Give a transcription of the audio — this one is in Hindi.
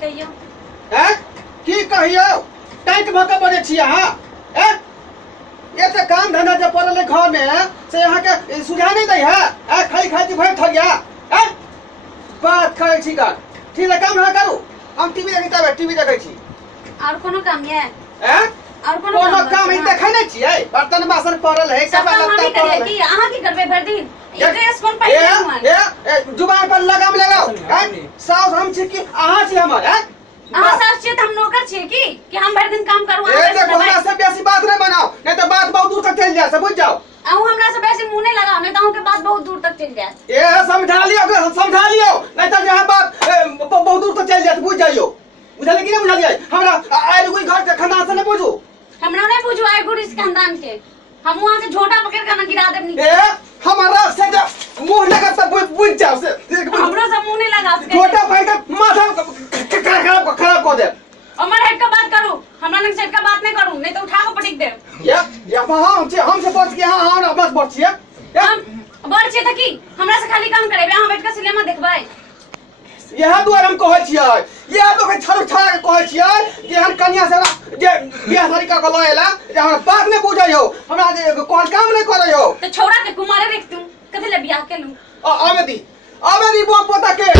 कहियो हैं की कहियो टैंक भके बने छी अहाँ हैं ये तो काम धंधा जब पड़ल घर में से यहाँ के सुझा नहीं दै है खाई खाई भर थक गया हैं बात करे छी का ठीक है काम ना करू हम टीवी देखै टीवी देखै छी और कोनो काम है हैं और कोनो काम ही देखै नहीं छियै बर्तन बासन पड़ल है सब लगता पड़ल है कि अहाँ की करबे भर दिन ये ड्रेस कौन पहिने ए जुबान पर लगाम लगाओ हैं साउस हम छी कि अहाँ छी हमर हैं अहाँ सास छियै त हम नौकर छियै कि हम भर दिन काम करू ए देखो हमरा से बेसी बात नहीं बनाओ नहीं तो बात बहुत दूर तक चल जाए समझ जाओ अहू हमरा से बेसी मुंह नहीं लगाओ नहीं तो के बात बहुत दूर तक चल जाए ए समझा लियो नहीं तो यहाँ बात बहुत दूर तक चल जाए बुझ जाइयो बुझल कि नहीं बुझलिए हमरा आइ कोई घर के खानदान से नहीं पूछू हमरा नहीं पूछू आइ गुड़ इस खानदान के हम वहां से झोटा पकड़ कर ना गिरा देब नीचे ए हमारा से मुंह लगा सब बुझ जाओ से हमरो से मुंह नहीं लगा सके झोटा पकड़ माथा खराब कर दे अमर हेड का बात करू हमरा लंग सेट का बात नहीं करू नहीं तो उठा के पटिक दे या हम से बच के हां बस बच छिए हम बड़ छिए त की हमरा से खाली काम करेबे हम बैठ के सिनेमा देखबै यह द्वारा हम कहै छियै यह तो के छाड़ छाड़ के कहै छियै जे हम कन्या से जे बियाह शादी का लएला जे हमरा बात नहीं बुझाइयो हमरा जे कोन काम नहीं करैयो तो छोड़ा के कुमारे रख तू कथि ले बियाह के लू आवे दी वो पोता के